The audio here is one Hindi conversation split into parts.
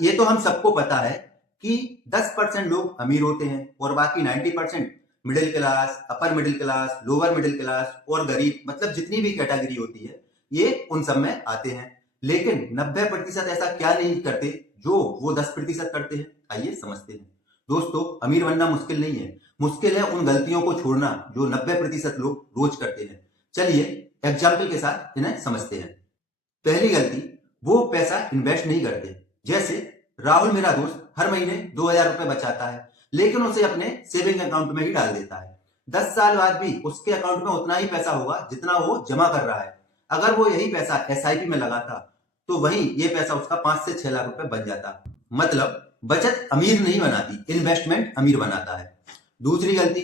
ये तो हम सबको पता है कि 10% लोग अमीर होते हैं और बाकी 90% middle class, upper middle class, lower middle class और गरीब, मतलब जितनी भी कैटेगरी होती है ये उन सब में आते हैं। लेकिन 90% ऐसा क्या नहीं करते जो वो 10% करते हैं, आइए समझते हैं। दोस्तों, अमीर बनना मुश्किल नहीं है, मुश्किल है उन गलतियों को छोड़ना जो 90% लोग रोज करते हैं। चलिए एग्जाम्पल के साथ इन्हें समझते हैं। पहली गलती, वो पैसा इन्वेस्ट नहीं करते। जैसे राहुल मेरा दोस्त हर महीने 2000 रुपए बचाता है, लेकिन उसे अपने सेविंग अकाउंट में ही डाल देता है। 10 साल बाद भी उसके अकाउंट में उतना ही पैसा होगा जितना वो जमा कर रहा है। अगर वो यही पैसा एसआईपी में लगाता तो वहीं ये पैसा उसका 5 से 6 लाख रुपए बन जाता। मतलब बचत अमीर नहीं बनाती, इन्वेस्टमेंट अमीर बनाता है। दूसरी गलती,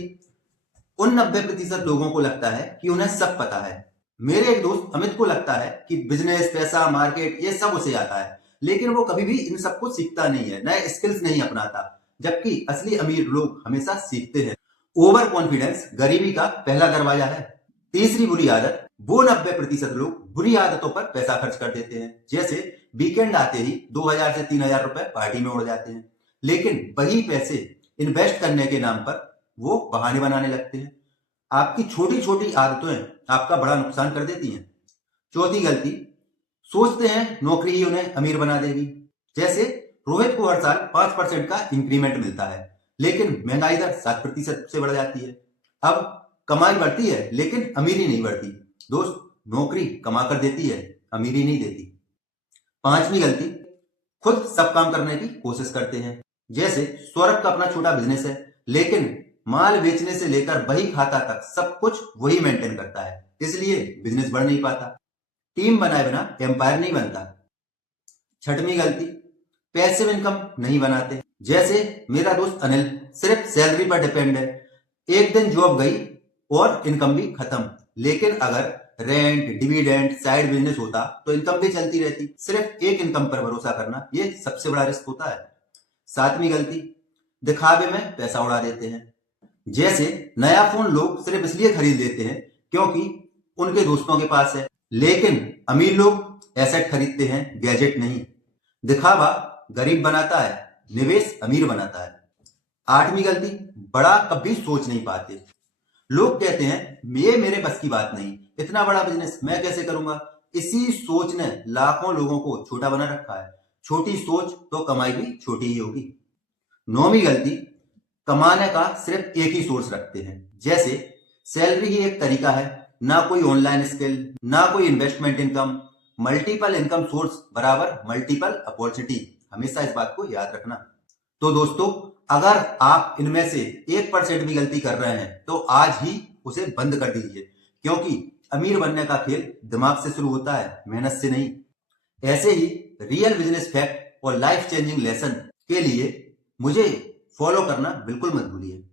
उन 90% लोगों को लगता है कि उन्हें सब पता है। मेरे एक दोस्त अमित को लगता है कि बिजनेस, पैसा, मार्केट ये सब उसे आता है, लेकिन वो कभी भी इन सबको सीखता नहीं है, नए स्किल्स नहीं अपनाता। जबकि असली अमीर लोग हमेशा सीखते हैं। ओवर कॉन्फिडेंस गरीबी का पहला दरवाजा है। तीसरी बुरी आदत, वो 90% लोग बुरी आदतों पर पैसा खर्च कर देते हैं। जैसे वीकेंड आते ही 2000 से 3000 रुपए पार्टी में उड़ जाते हैं, लेकिन वही पैसे इन्वेस्ट करने के नाम पर वो बहाने बनाने लगते हैं। आपकी छोटी छोटी आदतें आपका बड़ा नुकसान कर देती हैं। चौथी गलती, सोचते हैं नौकरी ही उन्हें अमीर बना देगी। जैसे रोहित को हर साल 5% का इंक्रीमेंट मिलता है, लेकिन महंगाई दर 7% से बढ़ जाती है। अब कमाई बढ़ती है लेकिन अमीरी नहीं बढ़ती। दोस्त, नौकरी कमा कर देती है, अमीरी नहीं देती। पांचवी गलती, खुद सब काम करने की कोशिश करते हैं। जैसे सौरभ का अपना छोटा बिजनेस है, लेकिन माल बेचने से लेकर बही खाता तक सब कुछ वही मेंटेन करता है, इसलिए बिजनेस बढ़ नहीं पाता। टीम बनाए बिना एम्पायर नहीं बनता। छठवीं गलती, पैसिव इनकम नहीं बनाते। जैसे मेरा दोस्त अनिल सिर्फ सैलरी पर डिपेंड है। एक दिन जॉब गई और इनकम भी खत्म। लेकिन अगर रेंट, डिविडेंड, साइड बिजनेस होता तो इनकम भी चलती रहती। सिर्फ एक इनकम पर भरोसा करना ये सबसे बड़ा रिस्क होता है। सातवीं गलती, दिखावे में पैसा उड़ा देते हैं। जैसे नया फोन लोग सिर्फ इसलिए खरीद लेते हैं क्योंकि उनके दोस्तों के पास है, लेकिन अमीर लोग एसेट खरीदते हैं, गैजेट नहीं। दिखावा गरीब बनाता है, निवेश अमीर बनाता है। आठवीं गलती, बड़ा कभी सोच नहीं पाते। लोग कहते हैं ये मेरे बस की बात नहीं, इतना बड़ा बिजनेस मैं कैसे करूंगा। इसी सोच ने लाखों लोगों को छोटा बना रखा है। छोटी सोच तो कमाई भी छोटी ही होगी। नौवीं गलती, कमाने का सिर्फ एक ही सोर्स रखते हैं। जैसे सैलरी ही एक तरीका है, ना कोई ऑनलाइन स्किल, ना कोई investment income. Multiple income source बराबर मल्टीपल अपॉर्चुनिटी, हमेशा इस बात को याद रखना। तो दोस्तों, अगर आप इनमें से 1% भी गलती कर रहे हैं तो आज ही उसे बंद कर दीजिए, क्योंकि अमीर बनने का खेल दिमाग से शुरू होता है, मेहनत से नहीं। ऐसे ही रियल बिजनेस फैक्ट और लाइफ चेंजिंग लेसन के लिए मुझे फॉलो करना बिल्कुल मत भूलिए।